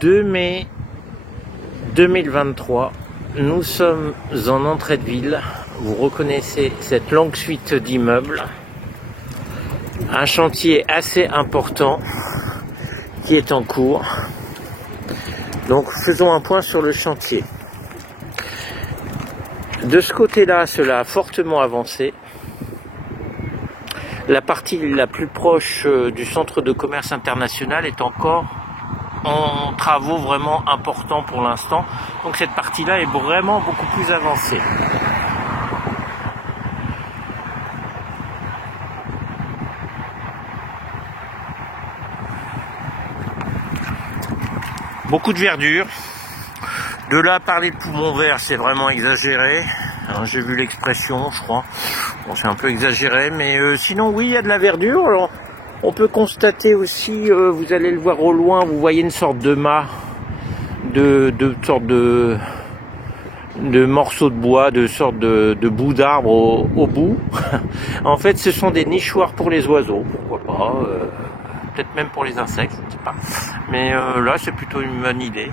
2 mai 2023, nous sommes en entrée de ville. Vous reconnaissez cette longue suite d'immeubles. Un chantier assez important qui est en cours. Donc faisons un point sur le chantier. De ce côté-là, cela a fortement avancé. La partie la plus proche du centre de commerce international est encore en travaux vraiment importants pour l'instant. Donc cette partie-là est vraiment beaucoup plus avancée. Beaucoup de verdure. De là à parler de poumon vert, c'est vraiment exagéré. J'ai vu l'expression, je crois. Bon, c'est un peu exagéré, mais sinon, oui, il y a de la verdure. Alors, on peut constater aussi, vous allez le voir au loin, vous voyez une sorte de mât, de morceaux de bois, de sorte de bout d'arbre au bout. En fait, ce sont des nichoirs pour les oiseaux, pourquoi pas. Peut-être même pour les insectes, je ne sais pas. Mais là, c'est plutôt une bonne idée.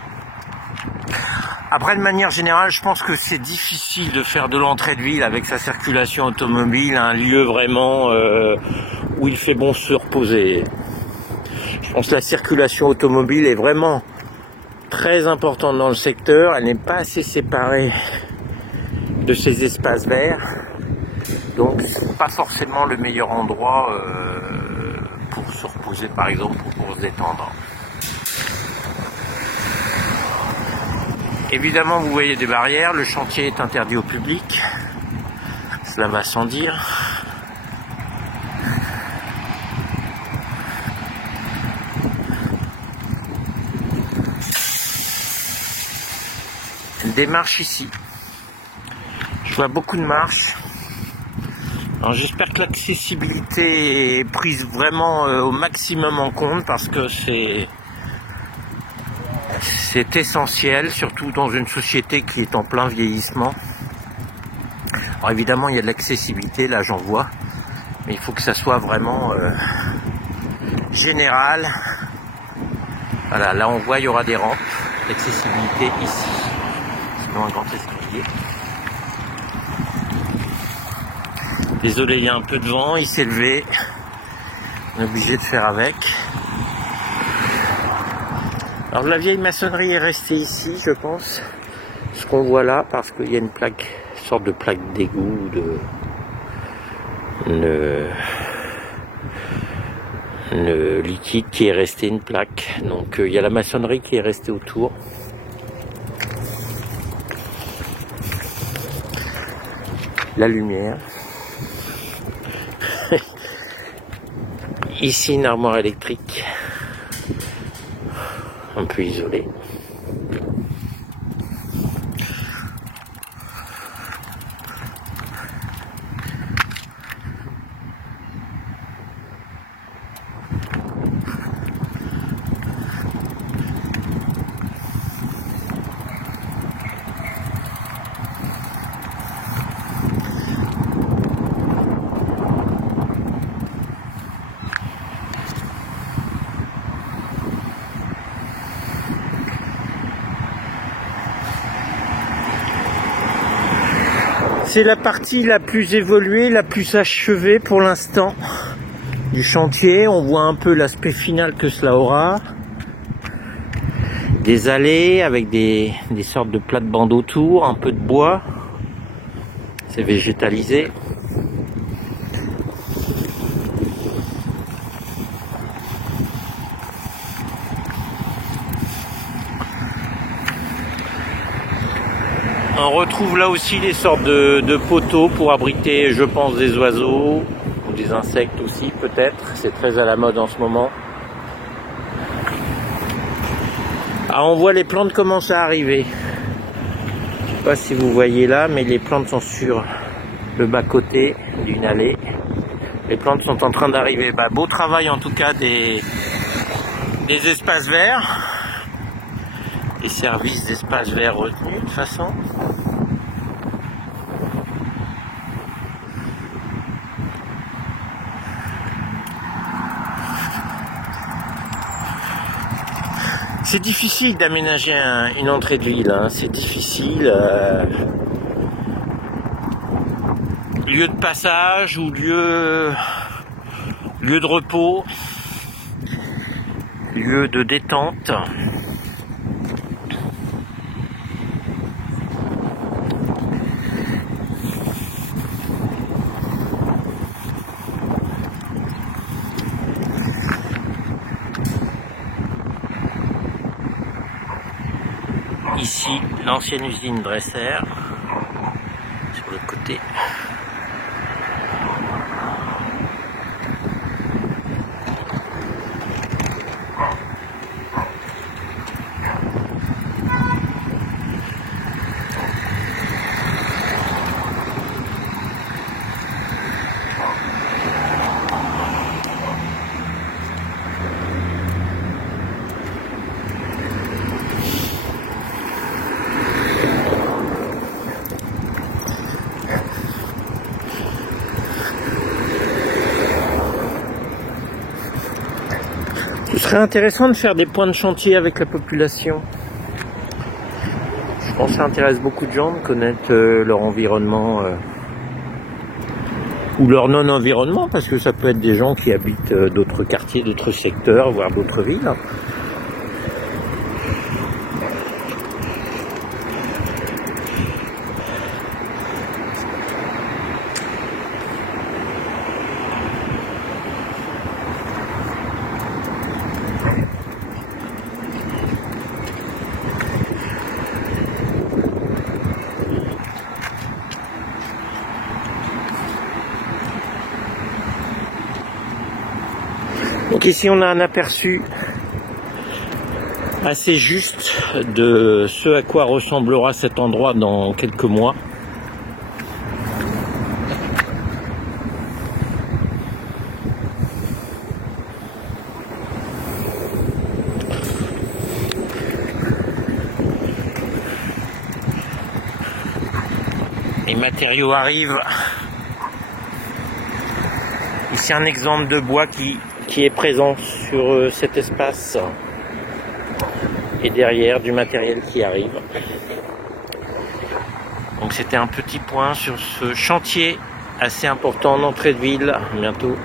Après, de manière générale, je pense que c'est difficile de faire de l'entrée de ville avec sa circulation automobile un lieu vraiment où il fait bon se reposer. Je pense que la circulation automobile est vraiment très importante dans le secteur. Elle n'est pas assez séparée de ces espaces verts. Donc, c'est pas forcément le meilleur endroit pour se reposer, par exemple, pour se détendre. Évidemment, vous voyez des barrières, le chantier est interdit au public, cela va sans dire. Des marches ici, je vois beaucoup de marches. Alors j'espère que l'accessibilité est prise vraiment au maximum en compte parce que c'est essentiel, surtout dans une société qui est en plein vieillissement. Alors évidemment, il y a de l'accessibilité, là j'en vois, mais il faut que ça soit vraiment général. Voilà, là on voit, il y aura des rampes, l'accessibilité ici. Sinon un grand escalier. Désolé, il y a un peu de vent, il s'est levé. On est obligé de faire avec. Alors la vieille maçonnerie est restée ici, je pense, ce qu'on voit là, parce qu'il y a une plaque, une sorte de plaque d'égout, de liquide qui est resté, une plaque. Donc il y a la maçonnerie qui est restée autour. La lumière. Ici une armoire électrique. Un peu isolé. C'est la partie la plus évoluée, la plus achevée pour l'instant du chantier. On voit un peu l'aspect final que cela aura. Des allées avec des sortes de plates-bandes autour, un peu de bois. C'est végétalisé. On retrouve là aussi des sortes de poteaux pour abriter, je pense, des oiseaux ou des insectes aussi, peut-être. C'est très à la mode en ce moment. Ah, on voit les plantes commencent à arriver. Je ne sais pas si vous voyez là, mais les plantes sont sur le bas-côté d'une allée. Les plantes sont en train d'arriver. Bah, beau travail en tout cas des espaces verts. Les services d'espaces verts retenus de toute façon. C'est difficile d'aménager une entrée de ville, hein. C'est difficile. Lieu de passage ou lieu de repos, lieu de détente. Ici, l'ancienne usine Dresser, sur le côté. Ce serait intéressant de faire des points de chantier avec la population. Je pense que ça intéresse beaucoup de gens de connaître leur environnement ou leur non-environnement, parce que ça peut être des gens qui habitent d'autres quartiers, d'autres secteurs, voire d'autres villes. Donc ici on a un aperçu assez juste de ce à quoi ressemblera cet endroit dans quelques mois. Les matériaux arrivent. Ici un exemple de bois qui est présent sur cet espace, et derrière du matériel qui arrive. Donc c'était un petit point sur ce chantier assez important d'entrée de ville. À bientôt.